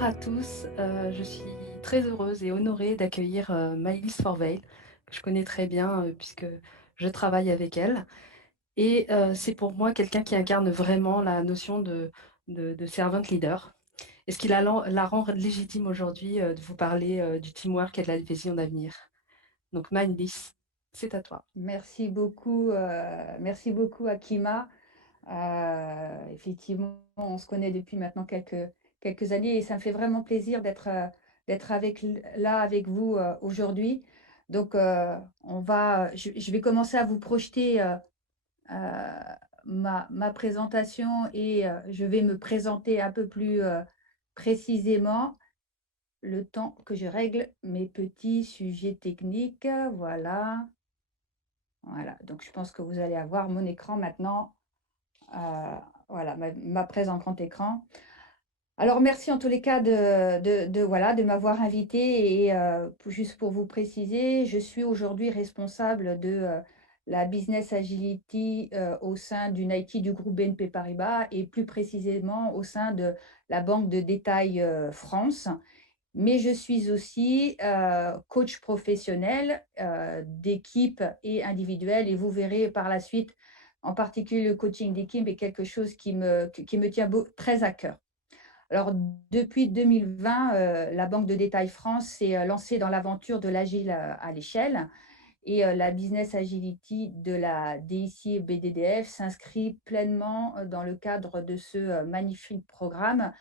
Bonsoir à tous, je suis très heureuse et honorée d'accueillir, Maëlys Forveyl, que je connais très bien, puisque je travaille avec elle et c'est pour moi quelqu'un qui incarne vraiment la notion de servant leader et ce qui la rend légitime aujourd'hui, de vous parler, du teamwork et de la vision d'avenir. Donc Maëlys, c'est à toi. Merci beaucoup Akima. Effectivement, on se connaît depuis maintenant quelques années et ça me fait vraiment plaisir d'être là avec vous aujourd'hui. Donc, je vais commencer à vous projeter ma présentation et je vais me présenter un peu plus précisément le temps que je règle mes petits sujets techniques. Voilà. Voilà, donc je pense que vous allez avoir mon écran maintenant. Euh, voilà, ma presse en grand écran. Alors, merci en tous les cas voilà, de m'avoir invité. Et juste pour vous préciser, je suis aujourd'hui responsable de la Business Agility au sein d'une IT du groupe BNP Paribas et plus précisément au sein de la Banque de détail France. Mais je suis aussi coach professionnel d'équipe et individuel. Et vous verrez par la suite, en particulier le coaching d'équipe est quelque chose qui me tient très à cœur. Alors, depuis 2020, la Banque de détail France s'est lancée dans l'aventure de l'agile à l'échelle. Et la Business Agility de la DIC et BDDF s'inscrit pleinement dans le cadre de ce magnifique programme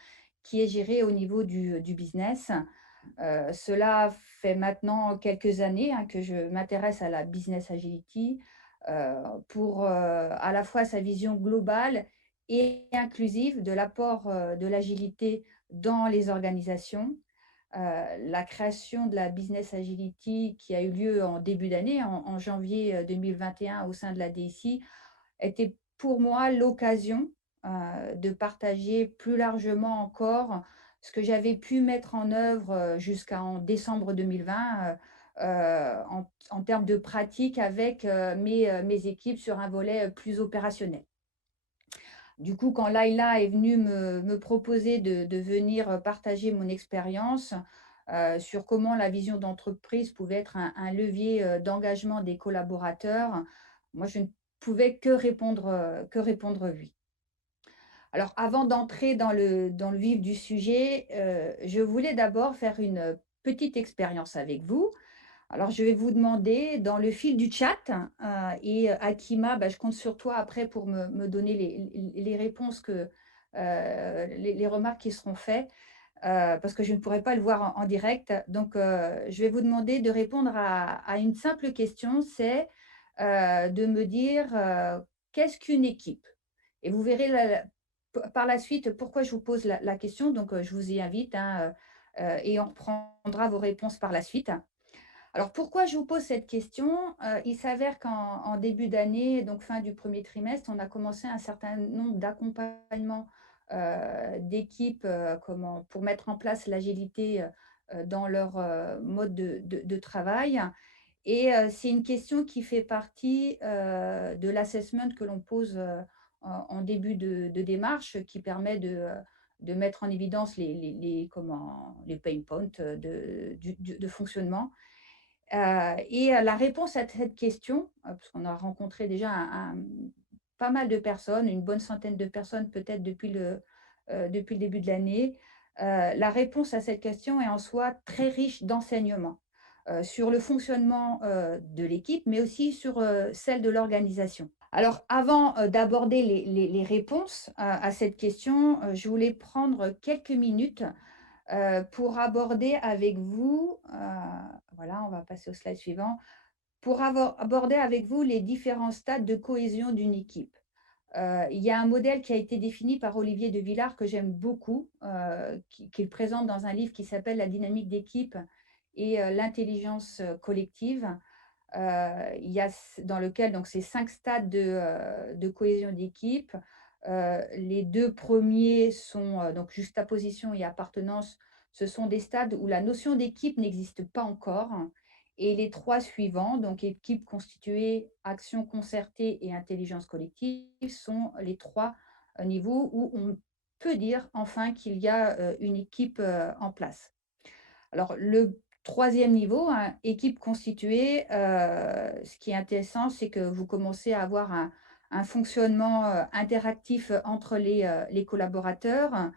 qui est géré au niveau du business. Cela fait maintenant quelques années que je m'intéresse à la business agility pour à la fois sa vision globale et inclusive de l'apport de l'agilité dans les organisations. La création de la business agility qui a eu lieu en début d'année, en janvier 2021 au sein de la DSI, était pour moi l'occasion de partager plus largement encore ce que j'avais pu mettre en œuvre jusqu'en décembre 2020 en termes de pratique avec mes équipes sur un volet plus opérationnel. Du coup, quand Laïla est venue me proposer de venir partager mon expérience sur comment la vision d'entreprise pouvait être un levier d'engagement des collaborateurs, moi, je ne pouvais que répondre oui. Alors, avant d'entrer dans le vif du sujet, je voulais d'abord faire une petite expérience avec vous. Alors, je vais vous demander, dans le fil du chat, et Akima, bah, je compte sur toi après pour me donner les réponses les remarques qui seront faites, parce que je ne pourrai pas le voir en direct. Donc, je vais vous demander de répondre à une simple question, c'est de me dire qu'est-ce qu'une équipe? Et vous verrez par la suite pourquoi je vous pose la question. Donc, je vous y invite et on reprendra vos réponses par la suite. Alors, pourquoi je vous pose cette question? Il s'avère qu'en début d'année, donc fin du premier trimestre, on a commencé un certain nombre d'accompagnements d'équipes pour mettre en place l'agilité dans leur mode de travail. Et c'est une question qui fait partie de l'assessment que l'on pose en début de démarche, qui permet de mettre en évidence les pain points de fonctionnement. La réponse à cette question, parce qu'on a rencontré déjà pas mal de personnes, une bonne centaine de personnes peut-être depuis le début de l'année, la réponse à cette question est en soi très riche d'enseignements sur le fonctionnement de l'équipe, mais aussi sur celle de l'organisation. Alors, avant d'aborder les réponses à cette question, je voulais prendre quelques minutes pour aborder avec vous, voilà, on va passer au slide suivant, pour aborder avec vous les différents stades de cohésion d'une équipe. Il y a un modèle qui a été défini par Olivier de Villard que j'aime beaucoup, qu'il présente dans un livre qui s'appelle La dynamique d'équipe et l'intelligence collective. Il y a dans lequel donc ces 5 stades de cohésion d'équipe. Les deux premiers sont donc juxtaposition et appartenance. Ce sont des stades où la notion d'équipe n'existe pas encore. Et les trois suivants, donc équipe constituée, action concertée et intelligence collective, sont les trois niveaux où on peut dire enfin qu'il y a, une équipe, en place. Alors le troisième niveau, hein, équipe constituée, ce qui est intéressant, c'est que vous commencez à avoir un fonctionnement, interactif, entre les collaborateurs,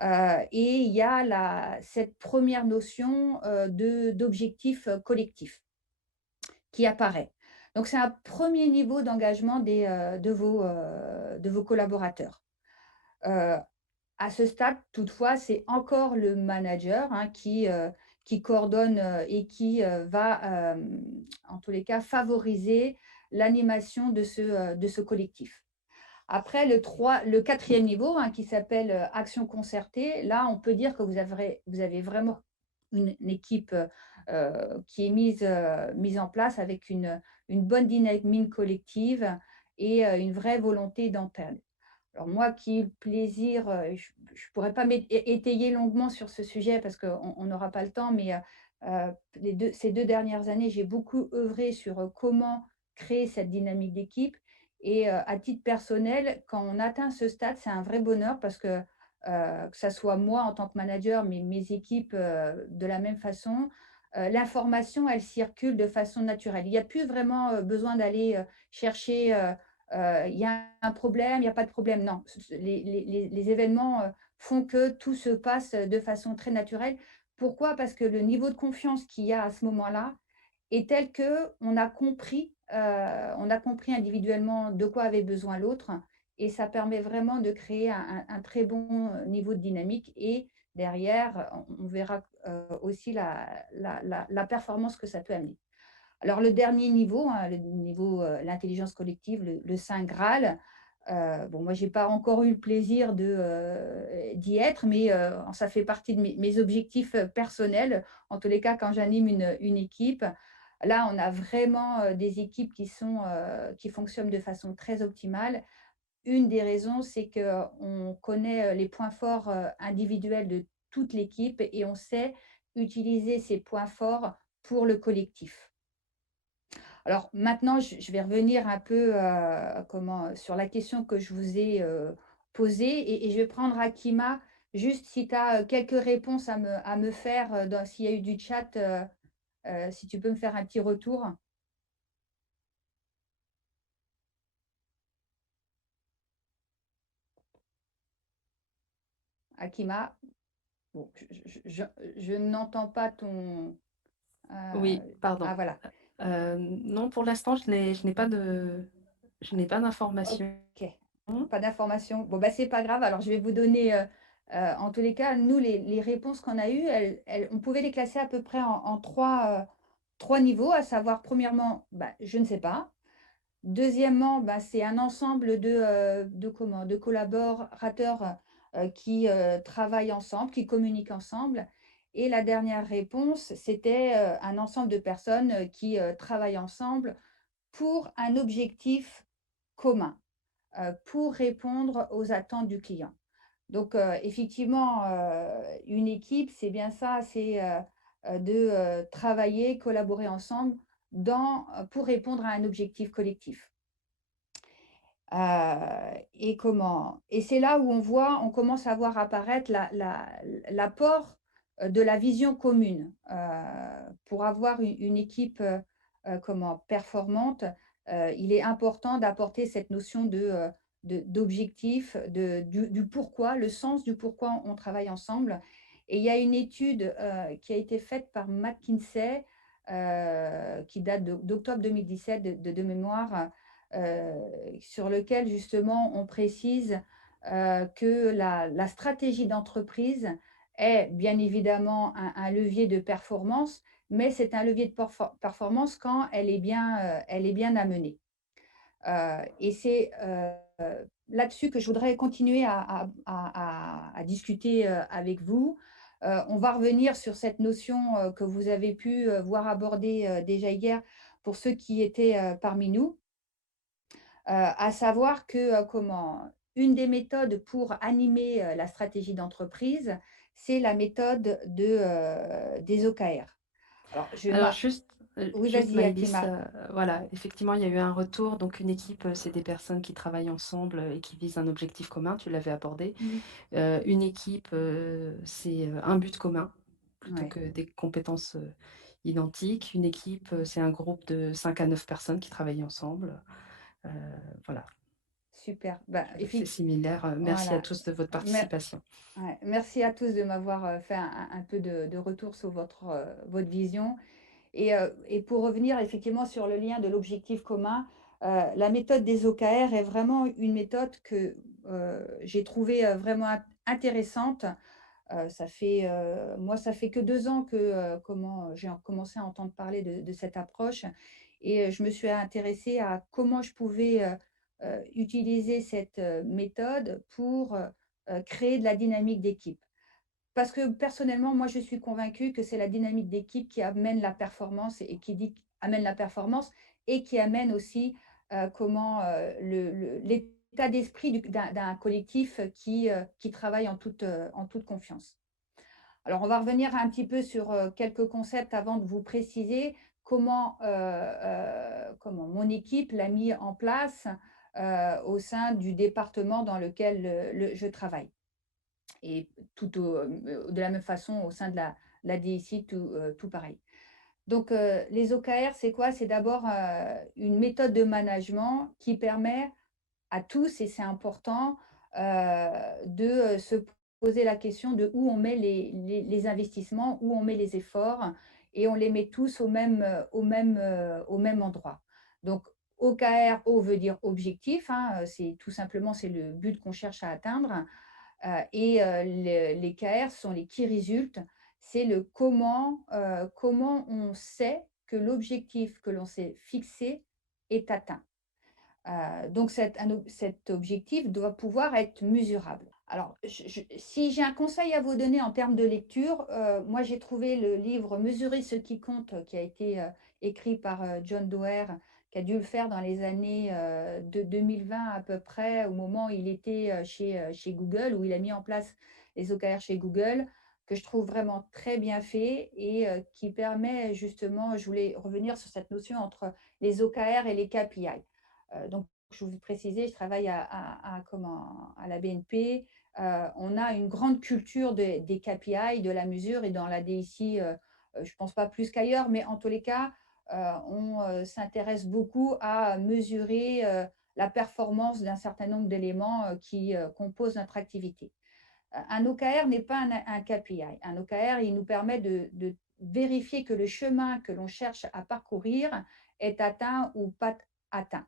et il y a cette première notion, d'objectif, collectif qui apparaît. Donc c'est un premier niveau d'engagement de vos collaborateurs. Heu, à ce stade, toutefois, c'est encore le manager, hein, qui coordonne, et qui, va, en tous les cas, favoriser l'animation de ce collectif. Après le quatrième niveau, hein, qui s'appelle, action concertée, là, on peut dire que vous avez vraiment une équipe, qui est mise en place avec une bonne dynamique collective et une vraie volonté d'entente. Alors moi qui ai eu le plaisir, je ne pourrais pas étayer longuement sur ce sujet parce qu'on n'aura pas le temps, mais ces 2 dernières années, j'ai beaucoup œuvré sur, comment créer cette dynamique d'équipe et à titre personnel, quand on atteint ce stade, c'est un vrai bonheur parce que ça soit moi en tant que manager, mais mes équipes, de la même façon, l'information, elle circule de façon naturelle. Il y a plus vraiment, besoin d'aller, chercher, il y a un problème, il y a pas de problème. Non, les événements, font que tout se passe, de façon très naturelle. Pourquoi? Parce que le niveau de confiance qu'il y a à ce moment-là est tel on a compris individuellement de quoi avait besoin l'autre et ça permet vraiment de créer un très bon, niveau de dynamique et derrière, on verra, aussi la performance que ça peut amener. Alors le dernier niveau, hein, le niveau, l'intelligence collective, le saint graal, bon moi j'ai pas encore eu le plaisir d'y être, mais ça fait partie de mes objectifs, personnels. En tous les cas, quand j'anime une équipe, là on a vraiment, des équipes qui fonctionnent de façon très optimale. Une des raisons, c'est qu'on connaît, les points forts, individuels de toute l'équipe et on sait utiliser ces points forts pour le collectif. Alors maintenant, je vais revenir un peu, sur la question que je vous ai, posée et je vais prendre Akima, juste si tu as, quelques réponses à me faire, s'il y a eu du chat, si tu peux me faire un petit retour? Akima? Bon, je n'entends pas ton, Oui, pardon. ah voilà. Non, pour l'instant, je n'ai pas d'informations. OK. Pas d'informations. Bon, bah, c'est pas grave. Alors, je vais vous donner, en tous les cas, nous, les réponses qu'on a eues, on pouvait les classer à peu près en 3 niveaux, à savoir, premièrement, bah, je ne sais pas. Deuxièmement, bah, c'est un ensemble de collaborateurs, qui, travaillent ensemble, qui communiquent ensemble. Et la dernière réponse, c'était, un ensemble de personnes, qui, travaillent ensemble pour un objectif commun, pour répondre aux attentes du client. Donc, effectivement, une équipe, c'est bien ça, c'est, travailler, collaborer ensemble pour répondre à un objectif collectif. Et c'est là où on commence à voir apparaître l'apport, de la vision commune. Pour avoir une équipe, performante, il est important d'apporter cette notion d'objectif, du pourquoi, le sens du pourquoi on travaille ensemble. Et il y a une étude, qui a été faite par McKinsey, qui date d'octobre 2017 de mémoire, sur lequel justement on précise, que la stratégie d'entreprise est bien évidemment un levier de performance, mais c'est un levier de performance quand elle est bien amenée. Et c'est, là-dessus que je voudrais continuer à discuter, avec vous. On va revenir sur cette notion, que vous avez pu, voir aborder, déjà hier pour ceux qui étaient, parmi nous. À savoir que, une des méthodes pour animer, la stratégie d'entreprise, c'est la méthode des OKR. Alors je Alors m'a juste Oui, Juste vas-y, Maëlys, Akima. voilà, effectivement, il y a eu un retour. Donc une équipe, c'est des personnes qui travaillent ensemble, et qui visent un objectif commun, tu l'avais abordé. Mmh. Une équipe, c'est, un but commun plutôt Ouais, que des compétences, identiques. Une équipe, c'est un groupe de 5 à 9 personnes qui travaillent ensemble. Heu, voilà, super. Bah, c'est similaire. Merci à voilà. tous de votre Mer participation. Ouais, merci à tous de m'avoir, fait un peu de retour sur votre vision. Et pour revenir effectivement sur le lien de l'objectif commun, la méthode des OKR est vraiment une méthode que, j'ai trouvée, vraiment intéressante. Ça fait que 2 ans que, j'ai commencé à entendre parler de cette approche et je me suis intéressée à comment je pouvais, utiliser cette, méthode pour, créer de la dynamique d'équipe. Parce que personnellement, moi, je suis convaincue que c'est la dynamique d'équipe qui amène la performance et qui dit amène la performance et qui amène aussi, l'état d'esprit d'un collectif qui travaille en toute confiance. Alors, on va revenir un petit peu sur, quelques concepts avant de vous préciser comment mon équipe l'a mis en place, au sein du département dans lequel, je travaille et de la même façon au sein de la DSI, tout pareil. Donc, les OKR, c'est quoi? C'est d'abord, une méthode de management qui permet à tous, et c'est important, se poser la question de où on met les investissements, où on met les efforts et on les met tous au même endroit. Donc OKR, O veut dire objectif, hein, c'est tout simplement, c'est le but qu'on cherche à atteindre, les KR sont les key results, c'est le comment on sait que l'objectif que l'on s'est fixé est atteint. Donc cet objectif doit pouvoir être mesurable. Alors si j'ai un conseil à vous donner en termes de lecture, moi j'ai trouvé le livre «Mesurer ce qui compte», qui a été, écrit par, John Doerr, qui a dû le faire dans les années, de 2020 à peu près, au moment où il était, chez Google, où il a mis en place les OKR chez Google, que je trouve vraiment très bien fait et qui permet justement, je voulais revenir sur cette notion entre les OKR et les KPI. Donc, je vous préciser, je travaille à la BNP. On a une grande culture des KPI, de la mesure, et dans la DSI, je ne pense pas plus qu'ailleurs, mais en tous les cas, on s'intéresse beaucoup à mesurer la performance d'un certain nombre d'éléments qui composent notre activité. Un OKR n'est pas un KPI. Un OKR, il nous permet de vérifier que le chemin que l'on cherche à parcourir est atteint ou pas atteint.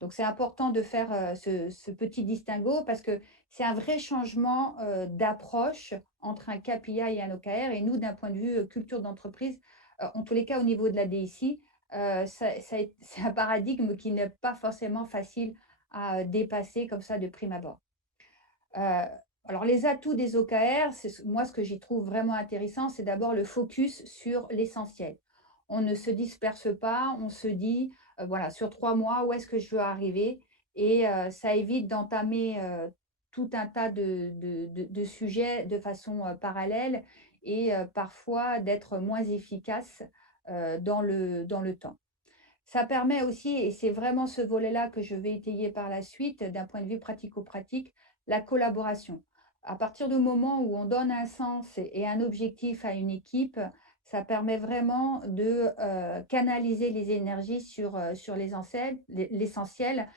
Donc, c'est important de faire ce petit distinguo parce que c'est un vrai changement d'approche entre un KPI et un OKR. Et nous, d'un point de vue culture d'entreprise, en tous les cas au niveau de la DSI, c'est un paradigme qui n'est pas forcément facile à dépasser comme ça de prime abord. Heu, alors les atouts des OKR, moi ce que j'y trouve vraiment intéressant, c'est d'abord le focus sur l'essentiel. On ne se disperse pas, on se dit, voilà, sur 3 mois, où est-ce que je veux arriver? Et ça évite d'entamer, tout un tas de sujets de façon, parallèle et parfois d'être moins efficace, dans le temps. Ça permet aussi, et c'est vraiment ce volet-là que je vais étayer par la suite, d'un point de vue pratico-pratique, la collaboration. À partir du moment où on donne un sens et un objectif à une équipe, ça permet vraiment de canaliser les énergies sur l'essentiel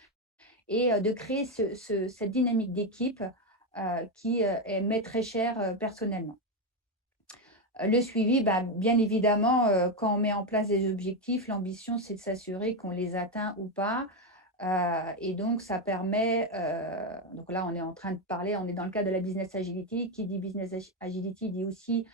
et de créer cette dynamique d'équipe m'est très chère personnellement. Le suivi, bah, bien évidemment, quand on met en place des objectifs, l'ambition, c'est de s'assurer qu'on les atteint ou pas. Et donc ça permet, donc là, on est en train de parler, on est dans le cadre de la business agility. Qui dit business agility dit aussi,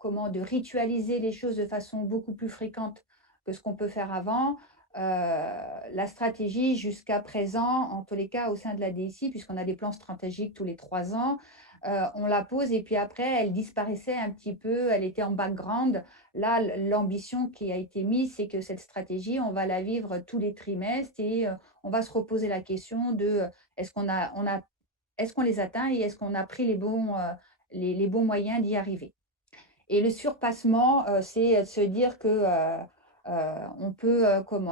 comment de ritualiser les choses de façon beaucoup plus fréquente que ce qu'on peut faire avant. La stratégie jusqu'à présent, en tous les cas au sein de la DSI, puisqu'on a des plans stratégiques tous les 3 ans, on la pose et puis après elle disparaissait un petit peu, elle était en background. Là, l'ambition qui a été mise, c'est que cette stratégie, on va la vivre tous les trimestres et on va se reposer la question de, est-ce qu'on les atteint et est-ce qu'on a pris les bons moyens d'y arriver? Et le surpassement, c'est de se dire que, On peut,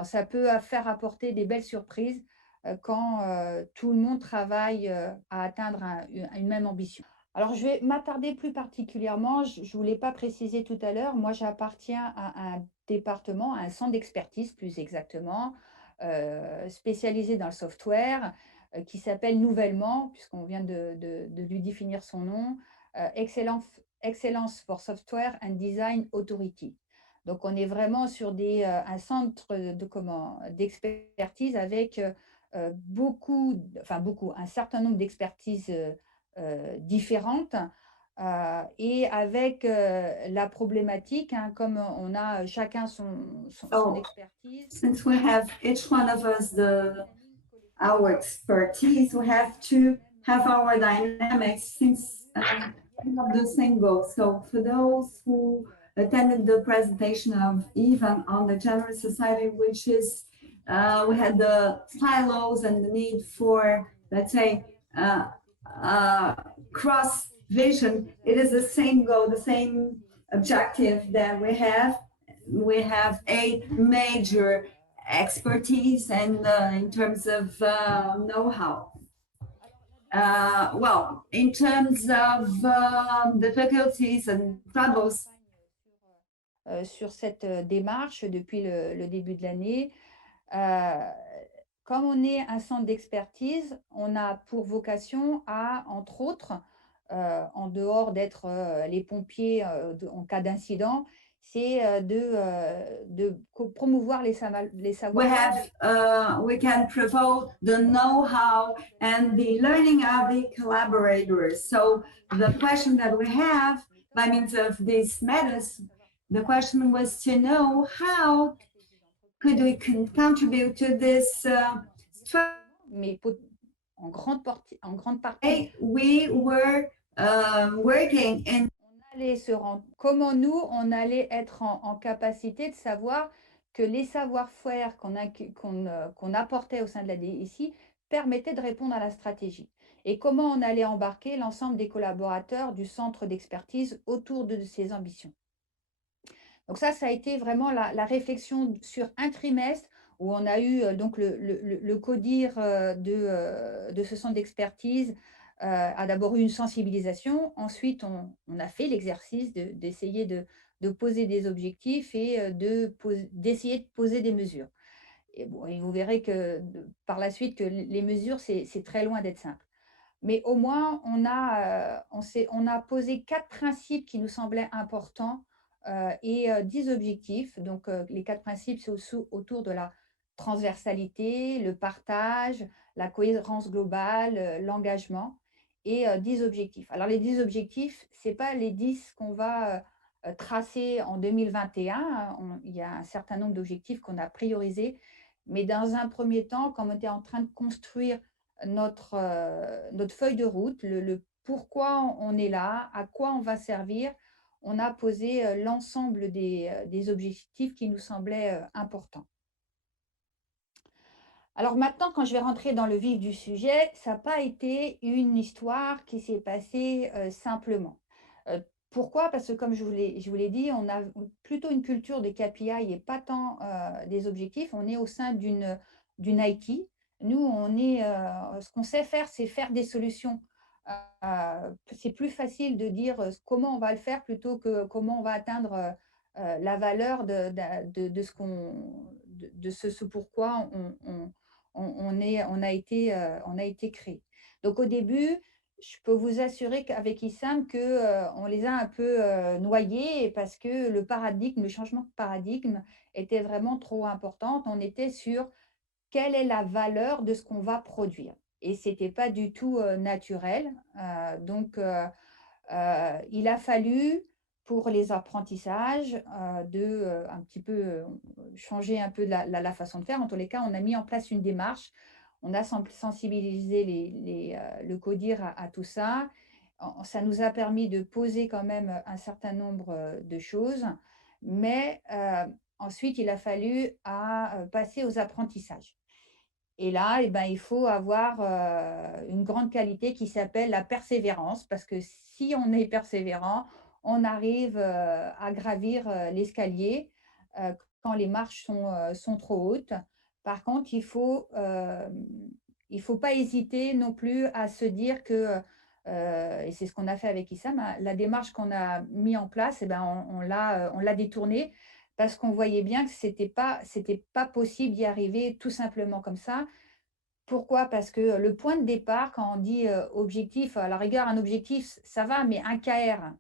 ça peut faire apporter des belles surprises, quand, tout le monde travaille, à atteindre une même ambition. Alors je vais m'attarder plus particulièrement, je ne vous l'ai pas précisé tout à l'heure, moi j'appartiens à un département, à un centre d'expertise plus exactement, spécialisé dans le software, qui s'appelle nouvellement, puisqu'on vient de lui définir son nom, Excellence for Software and Design Authority. Donc on est vraiment sur un centre d'expertise avec, beaucoup, un certain nombre d'expertises, différentes, et avec, la problématique, hein, comme on a chacun son So, expertise, since we have each one of us our expertise, we have to have our dynamics since we have the same goal. So, for those who attended the presentation of Ivan on the Generous Society, which is we had the silos and the need for, let's say, cross vision. It is the same goal, the same objective that we have. We have 8 major expertise and in terms of know-how. Well, in terms of difficulties and troubles, sur cette, démarche depuis le début de l'année. Heu, Comme on est un centre d'expertise, on a pour vocation à, entre autres, en dehors d'être, les pompiers, en cas d'incident, c'est, de promouvoir les we savoir-faire. have we can promote the know-how and the learning of the collaborators. So the question that we have by means of these methods, the question was to know how could we contribute to this Mais en grande partie, we were working in on allait se rendre comment nous, on allait être en capacité de savoir que les savoir-faire qu'on apportait au sein de la DSI permettaient de répondre à la stratégie et comment on allait embarquer l'ensemble des collaborateurs du centre d'expertise autour de ces ambitions. Donc ça a été vraiment la réflexion sur un trimestre où on a eu, donc le CODIR, de ce centre d'expertise, a d'abord eu une sensibilisation. Ensuite, on a fait l'exercice d'essayer de poser des objectifs et d'essayer de poser des mesures. Et bon, et vous verrez que par la suite que les mesures, c'est très loin d'être simple. Mais au moins, on a posé 4 principes qui nous semblaient importants, et 10 objectifs. Donc, les 4 principes, c'est autour de la transversalité, le partage, la cohérence globale, l'engagement et 10 objectifs. Alors les 10 objectifs, c'est pas les 10 qu'on va, tracer en 2021, hein. Il y a un certain nombre d'objectifs qu'on a priorisés, mais dans un premier temps, quand on était en train de construire notre feuille de route, le pourquoi on est là, à quoi on va servir. On a posé, l'ensemble des objectifs qui nous semblaient, importants. Alors maintenant, quand je vais rentrer dans le vif du sujet, ça n'a pas été une histoire qui s'est passée, simplement. Pourquoi? Parce que comme je vous l'ai dit, on a plutôt une culture des KPI et pas tant, des objectifs. On est au sein d'une IT. Nous, ce qu'on sait faire, c'est faire des solutions. C'est plus facile de dire, comment on va le faire plutôt que comment on va atteindre, la valeur de ce ce pourquoi on a été créé. Donc au début, je peux vous assurer qu'avec ISAM que, on les a un peu, noyés parce que le changement de paradigme était vraiment trop important. On était sur quelle est la valeur de ce qu'on va produire et c'était pas du tout, naturel. Il a fallu pour les apprentissages, un petit peu, changer un peu la façon de faire. En tous les cas, on a mis en place une démarche. On a sensibilisé le CODIR à tout ça. Ça nous a permis de poser quand même un certain nombre, de choses, mais ensuite il a fallu passer aux apprentissages. Et là, eh ben, il faut avoir, une grande qualité qui s'appelle la persévérance, parce que si on est persévérant, on arrive, à gravir, l'escalier. quand les marches sont trop hautes. Par contre, il faut pas hésiter non plus à se dire que, et c'est ce qu'on a fait avec Issam, hein, la démarche qu'on a mis en place, eh ben, on l'a détournée parce qu'on voyait bien que c'était pas possible d'y arriver tout simplement comme ça. Pourquoi? Parce que le point de départ, quand on dit, objectif, à la rigueur, un objectif, ça va, mais un KR,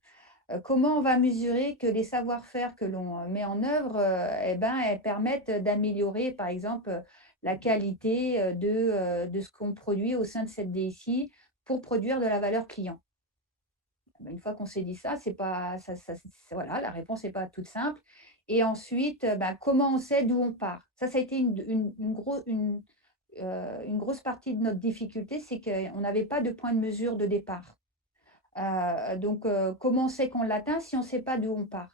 comment on va mesurer que les savoir-faire que l'on met en œuvre, eh ben, elles permettent d'améliorer, par exemple, la qualité de ce qu'on produit au sein de cette DSI pour produire de la valeur client. Ben, une fois qu'on s'est dit ça, c'est pas, voilà, la réponse n'est pas toute simple. Et ensuite, ben, comment on sait d'où on part? Ça a été une grosse partie de notre difficulté, c'est qu'on n'avait pas de point de mesure de départ. Donc, comment on sait qu'on l'atteint si on ne sait pas d'où on part?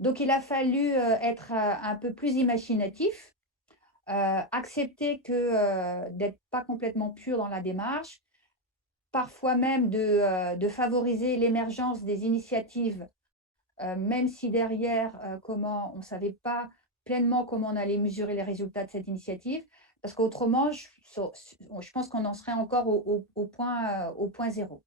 Donc, il a fallu être un peu plus imaginatif, accepter d'être pas complètement pur dans la démarche, parfois même de favoriser l'émergence des initiatives, même si derrière, comment on ne savait pas pleinement comment on allait mesurer les résultats de cette initiative, parce qu'autrement, je pense qu'on en serait encore au point zéro.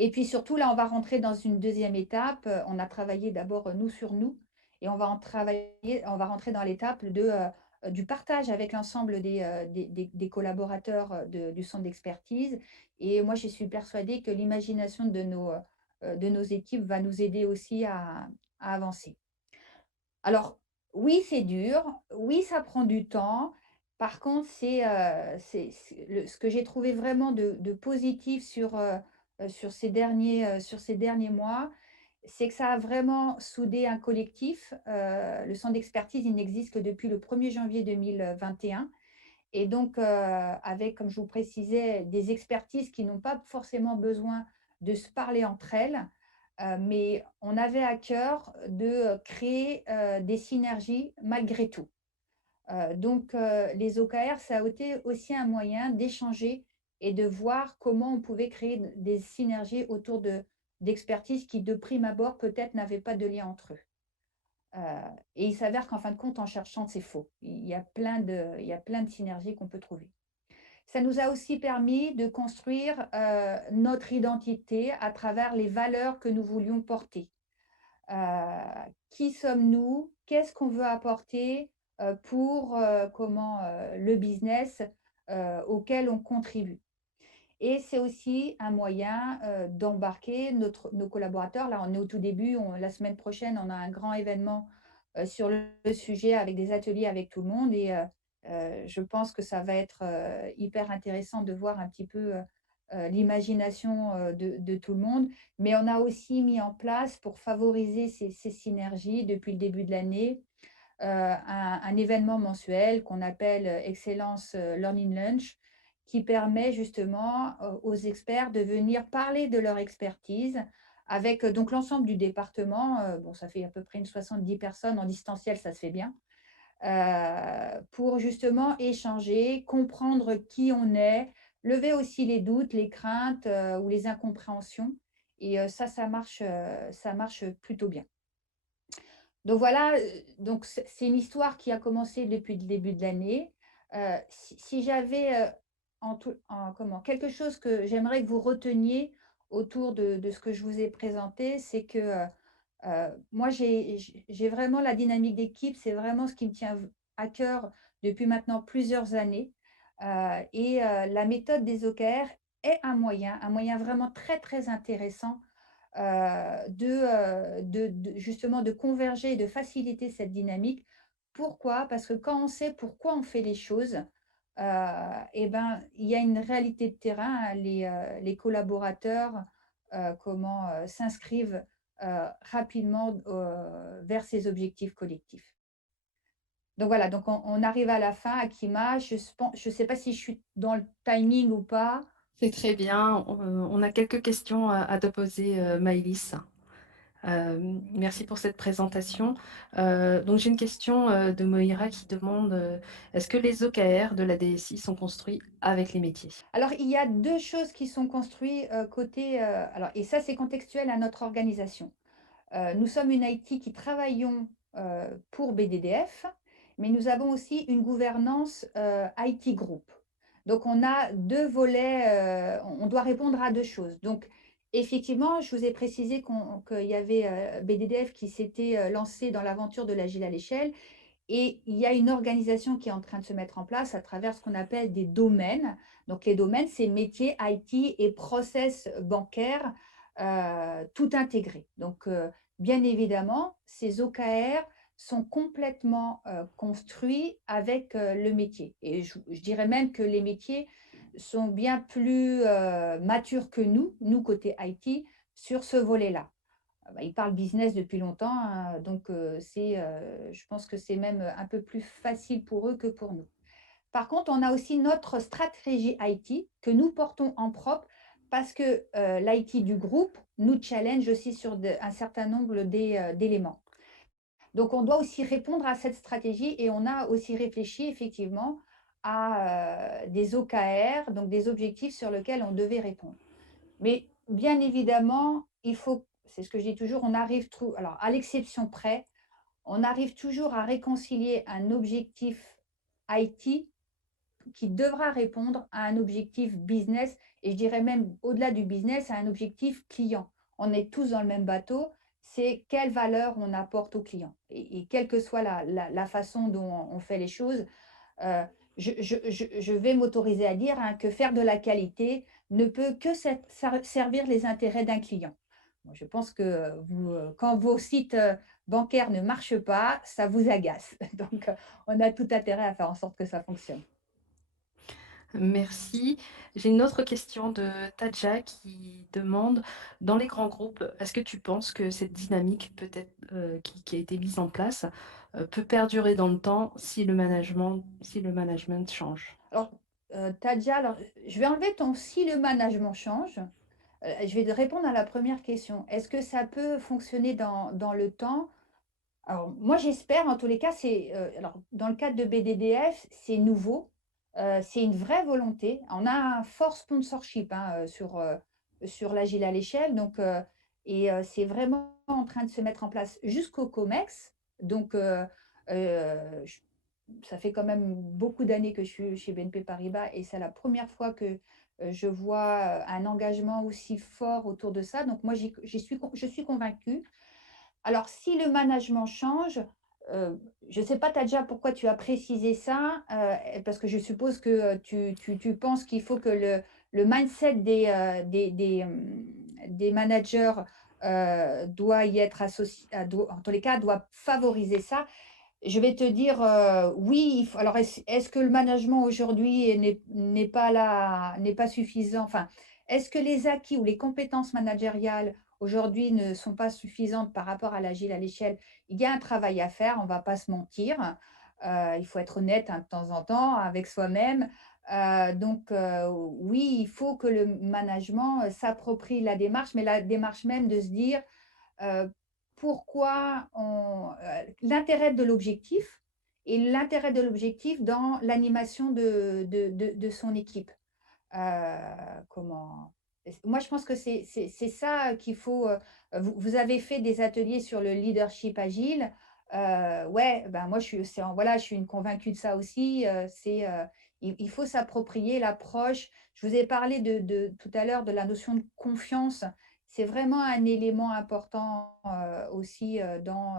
Et puis surtout, là, on va rentrer dans une deuxième étape. On a travaillé d'abord nous sur nous et on va rentrer dans l'étape du partage avec l'ensemble des collaborateurs du centre d'expertise. Et moi, je suis persuadée que l'imagination de nos équipes va nous aider aussi à avancer. Alors, oui, c'est dur, oui, ça prend du temps. Par contre, ce que j'ai trouvé vraiment de positif sur ces derniers mois, c'est que ça a vraiment soudé un collectif. Le centre d'expertise, il n'existe que depuis le 1er janvier 2021. Et donc, avec, comme je vous précisais, des expertises qui n'ont pas forcément besoin de se parler entre elles, mais on avait à cœur de créer des synergies malgré tout. Donc, les OKR, ça a été aussi un moyen d'échanger et de voir comment on pouvait créer des synergies autour d'expertises qui, de prime abord, peut-être n'avaient pas de lien entre eux. Et il s'avère qu'en fin de compte, en cherchant, c'est faux. Il y a plein de synergies qu'on peut trouver. Ça nous a aussi permis de construire notre identité à travers les valeurs que nous voulions porter. Qui sommes-nous? Qu'est-ce qu'on veut apporter pour le business auquel on contribue? Et c'est aussi un moyen d'embarquer nos collaborateurs. Là, on est au tout début. La semaine prochaine, on a un grand événement sur le sujet avec des ateliers avec tout le monde. Et je pense que ça va être hyper intéressant de voir un petit peu l'imagination de tout le monde. Mais on a aussi mis en place, pour favoriser ces synergies depuis le début de l'année, un événement mensuel qu'on appelle Excellence Learning Lunch, qui permet justement aux experts de venir parler de leur expertise avec donc l'ensemble du département. Bon, ça fait à peu près une 70 personnes en distanciel, ça se fait bien, pour justement échanger, comprendre qui on est, lever aussi les doutes, les craintes ou les incompréhensions. Et ça marche plutôt bien. Donc voilà, donc c'est une histoire qui a commencé depuis le début de l'année. Si j'avais quelque chose que j'aimerais que vous reteniez autour de ce que je vous ai présenté, c'est que moi, j'ai vraiment la dynamique d'équipe, c'est vraiment ce qui me tient à cœur depuis maintenant plusieurs années. La méthode des OKR est un moyen vraiment très, très intéressant justement de converger et de faciliter cette dynamique. Pourquoi? Parce que quand on sait pourquoi on fait les choses, et ben, il y a une réalité de terrain, hein. Les collaborateurs s'inscrivent rapidement vers ces objectifs collectifs. Donc voilà, donc on arrive à la fin, Akima. Je ne sais pas si je suis dans le timing ou pas. C'est très bien. On a quelques questions à te poser, Maëlys. Merci pour cette présentation. Donc j'ai une question de Moïra qui demande est-ce que les OKR de la DSI sont construits avec les métiers? Alors, il y a deux choses qui sont construites et ça, c'est contextuel à notre organisation. Nous sommes une IT qui travaillons pour BDDF, mais nous avons aussi une gouvernance IT Group. Donc, on a deux volets, on doit répondre à deux choses. Donc, effectivement, je vous ai précisé qu'il y avait BDDF qui s'était lancé dans l'aventure de l'agile à l'échelle. Et il y a une organisation qui est en train de se mettre en place à travers ce qu'on appelle des domaines. Donc, les domaines, c'est métiers, IT et process bancaires, tout intégrés. Donc, bien évidemment, ces OKR sont complètement construits avec le métier. Et je dirais même que les métiers sont bien plus matures que nous côté IT, sur ce volet-là. Ils parlent business depuis longtemps, hein, donc je pense que c'est même un peu plus facile pour eux que pour nous. Par contre, on a aussi notre stratégie IT que nous portons en propre parce que l'IT du groupe nous challenge aussi sur un certain nombre d'éléments. Donc, on doit aussi répondre à cette stratégie et on a aussi réfléchi effectivement à des OKR, donc des objectifs sur lesquels on devait répondre. Mais bien évidemment, c'est ce que je dis toujours, alors à l'exception près, on arrive toujours à réconcilier un objectif IT qui devra répondre à un objectif business, et je dirais même au-delà du business, à un objectif client. On est tous dans le même bateau, c'est quelle valeur on apporte au client. Et quelle que soit la façon dont on fait les choses, euh, je vais m'autoriser à dire hein, que faire de la qualité ne peut que servir les intérêts d'un client. Je pense que quand vos sites bancaires ne marchent pas, ça vous agace. Donc, on a tout intérêt à faire en sorte que ça fonctionne. Merci. J'ai une autre question de Tadja qui demande, dans les grands groupes, est-ce que tu penses que cette dynamique peut-être qui a été mise en place peut perdurer dans le temps si le management change? Alors, Tadja, alors, je vais enlever ton si le management change. Je vais te répondre à la première question. Est-ce que ça peut fonctionner dans le temps? Alors, moi, j'espère, en tous les cas, alors, dans le cadre de BDDF, c'est nouveau, c'est une vraie volonté. On a un fort sponsorship hein, sur l'Agile à l'échelle, donc, c'est vraiment en train de se mettre en place jusqu'au COMEX. Donc, ça fait quand même beaucoup d'années que je suis chez BNP Paribas et c'est la première fois que je vois un engagement aussi fort autour de ça. Donc, moi, je suis convaincue. Alors, si le management change, je ne sais pas, Tadja, pourquoi tu as précisé ça, parce que je suppose que tu penses qu'il faut que le mindset des managers doit y être associé, en tous les cas, doit favoriser ça. Je vais te dire, oui, alors est-ce que le management aujourd'hui n'est pas là, n'est pas suffisant? Enfin, est-ce que les acquis ou les compétences managériales aujourd'hui ne sont pas suffisantes par rapport à l'agile à l'échelle? Il y a un travail à faire, on ne va pas se mentir. Il faut être honnête hein, de temps en temps avec soi-même. Donc, oui, il faut que le management s'approprie la démarche, mais la démarche même de se dire, euh, l'intérêt de l'objectif et l'intérêt de l'objectif dans l'animation de son équipe. Comment Moi, je pense que c'est ça qu'il faut. Vous avez fait des ateliers sur le leadership agile. Ouais, ben moi, voilà, je suis une convaincue de ça aussi. Il faut s'approprier l'approche. Je vous ai parlé tout à l'heure de la notion de confiance. C'est vraiment un élément important aussi dans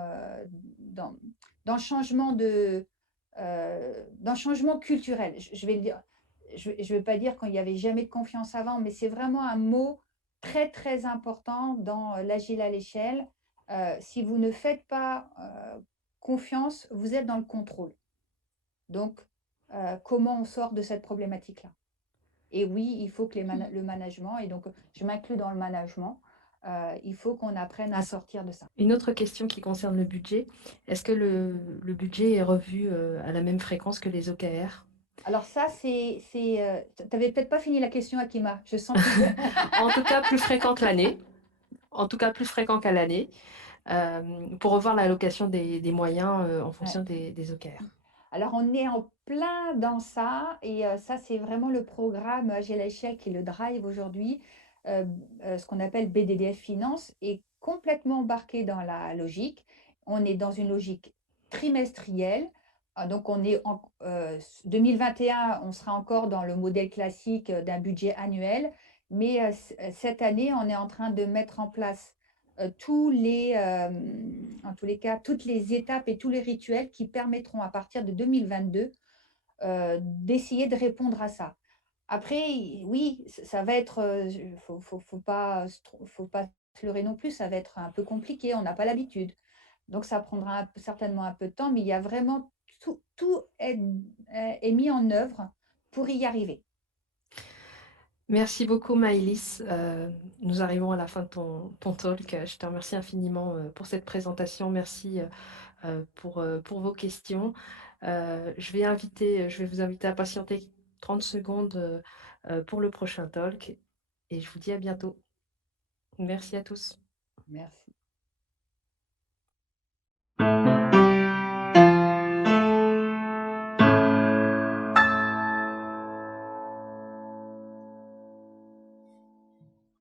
le changement dans le changement culturel. Je vais le dire je ne vais pas dire qu'il n'y avait jamais de confiance avant, mais c'est vraiment un mot très, très important dans l'agile à l'échelle. Si vous ne faites pas confiance, vous êtes dans le contrôle. Donc, comment on sort de cette problématique-là? Et oui, il faut que le management, et donc je m'inclus dans le management, il faut qu'on apprenne à sortir de ça. Une autre question qui concerne le budget. Est-ce que le budget est revu à la même fréquence que les OKR? Alors ça, tu n'avais peut-être pas fini la question, Akima. Je sens que En tout cas, plus fréquent que l'année. En tout cas, plus fréquent qu'à l'année. Pour revoir l'allocation des moyens en fonction Ouais. des OKR. Alors, on est en plein dans ça, et ça, c'est vraiment le programme Agile à l'échelle qui est le drive aujourd'hui. Ce qu'on appelle BDDF Finance est complètement embarqué dans la logique. on est dans une logique trimestrielle. Donc on est en 2021, on sera encore dans le modèle classique d'un budget annuel, mais cette année, on est en train de mettre en place en tous les cas, toutes les étapes et tous les rituels qui permettront à partir de 2022 d'essayer de répondre à ça. Après, oui, ça va être, faut pas se leurrer non plus, ça va être un peu compliqué, on n'a pas l'habitude. Donc ça prendra certainement un peu de temps, mais il y a vraiment tout est mis en œuvre pour y arriver. Merci beaucoup Maëlys. Nous arrivons à la fin de ton talk. Je te remercie infiniment pour cette présentation. Merci pour vos questions. Je vais vous inviter à patienter 30 secondes pour le prochain talk et je vous dis à bientôt. Merci à tous. Merci.